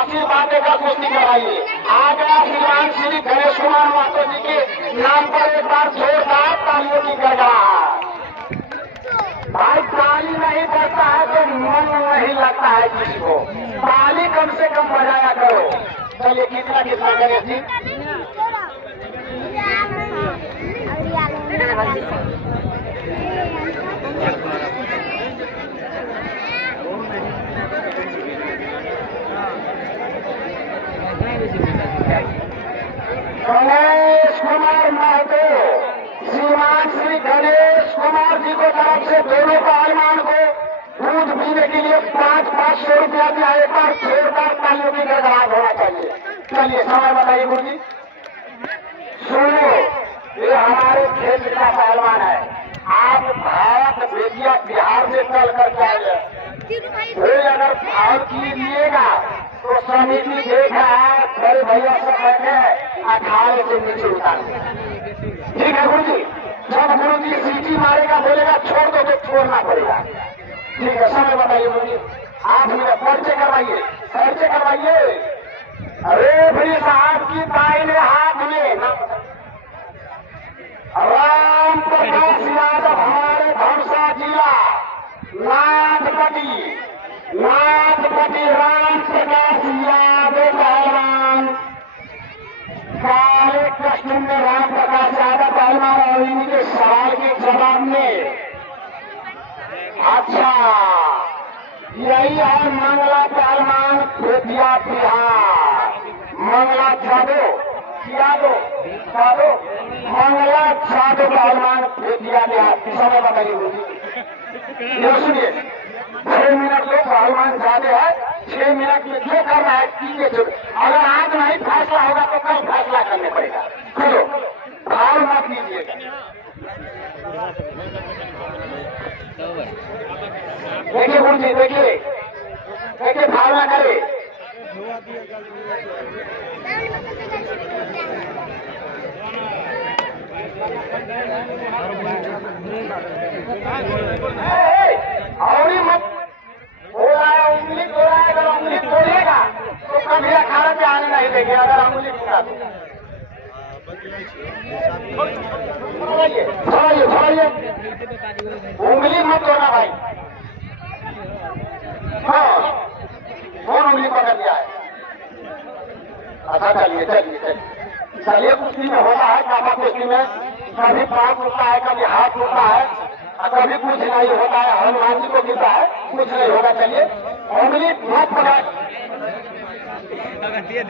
आशीर्वाद देकर कुश्ती कराइए। आ गया श्रीमान श्री गणेश कुमार महतो जी के नाम पर एक बार जोरदार तालियों की गड़गड़ाहट। भाई ताली नहीं बजता है तो मन नहीं लगता है किसी को, ताली कम से कम बजाया करो। चलिए कितना कितना करें जी। गणेश कुमार महतो श्रीमान श्री गणेश कुमार जी को तरफ से दोनों पहलवान को दूध पीने के लिए 500 रुपया दिया। एक बार जोरदार तालियों की गड़गड़ाहट होना चाहिए। चलिए समय बताइए गुरु जी। सुनो, ये हमारे क्षेत्र का पहलवान है। आप भारत बेटिया बिहार से चल कर जाइए, कोई अगर भाव कीजिएगा तो समिति देख रहा है, बड़े भैया सब बैठे 18 से नीचे उतार। ठीक है गुरु जी, जब गुरु जी सीटी मारेगा बोलेगा छोड़ दो तो छोड़ना पड़ेगा। ठीक है, समय बताइए गुरु जी। आप मेरा परिचय करवाइए, परिचय करवाइए। अरे भाई साहब की दाहिने हाथ में राम प्रकाश यादव, हमारे भरसा जिला नाथपति राम प्रकाश यादव पहलवान, काले कस्टूम में राम प्रकाश यादव पहलवान। और इनके सवाल के जवाब में अच्छा यही है मंगला पहलवान बेतिया बिहार, मंगला जादव मंगला जादव पहलवान बेतिया बिहार। समय बताइए गुरु जी। ये सुनिए, 6 मिनट में पहलवान ज्यादा है, 6 मिनट में जो करना है कीजिए। अगर आज नहीं फैसला होगा तो कल फैसला करने पड़ेगा। चलो भाव मत कीजिएगा। देखिए गुरु जी, देखिए भावना करे। और मत बोला है, उंगली तोड़ा है। अगर उंगली तोड़िएगा तो कभी अखाड़े पे आने नहीं देंगे। अगर उंगली टूटा तो छोड़िए, उंगली मत तोड़ना भाई। हाँ, कौन उंगली पकड़ लिया है? अच्छा चलिए कुश्ती में होता है, काफा कुश्ती में कभी पांव टूटता है, कभी हाथ टूटता है, कभी कुछ नहीं होता है। हनुमान जी को गिरता है, कुछ नहीं होगा। चलिए उंगली मत पकड़।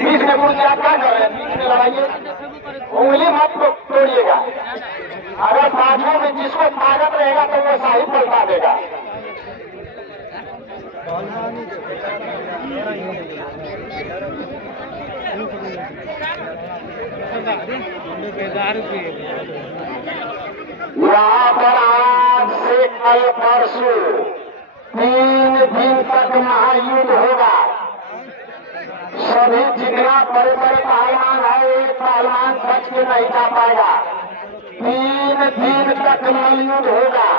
बीच में गुरु जी आप क्या कर रहे हैं? बीच में लगाइए, उंगली मत तोड़िएगा। अगर बाजू में जिसको ताकत रहेगा तो वो शाही पलटा देगा। यहाँ पर आज से कल परसों 3 दिन तक महायुद्ध होगा। सभी जितना बड़े बड़े पहलवान है, एक पहलवान बच के नहीं जा पाएगा। 3 दिन तक महायुद्ध होगा।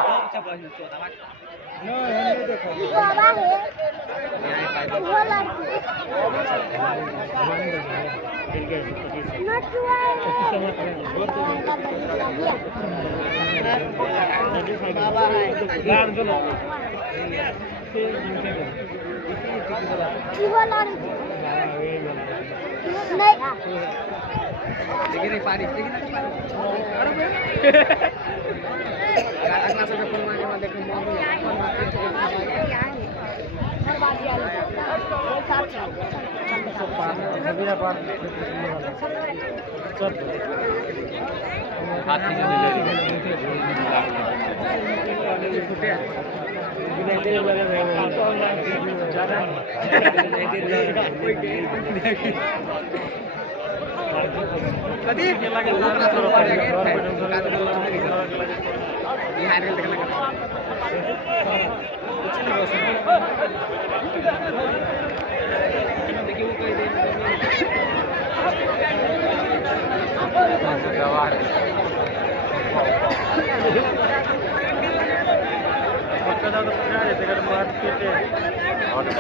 और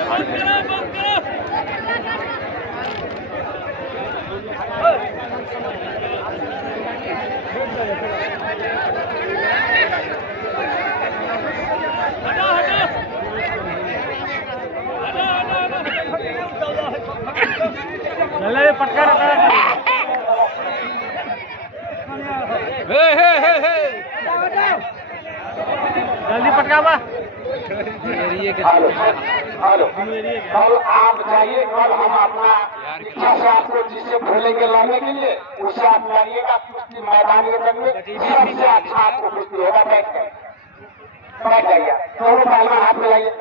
पटका जल्दी पटकावा। हेलो, कल आप जाइए, कल हम अपना इच्छा से आपको जिससे भोलेंगे लड़ने के लिए उससे आप लड़िएगा। कुश्ती मैदान में जंगे सबसे अच्छा आपको कुश्ती होगा। बैठ जाइए, दोनों पहलवान हाथ मिलाइए।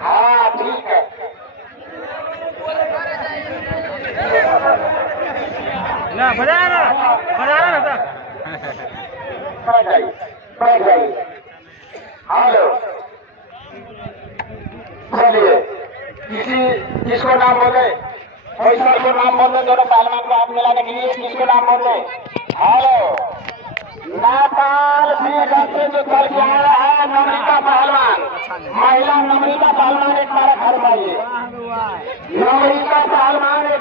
हाँ ठीक है, ना बजाना रहता। बैठ जाइए। हेलो, चलिए, किसको नाम बोले? फैसल को नाम बोल दे, दोनों पहलवान को हाथ मिलाने के लिए किसको नाम बोल दे? हेलो, नेपाल से जो चल के आया है नम्रिता पहलवान, महिला नम्रिता पहलवान, एक बार घर में आइए। नम्रिता पहलवान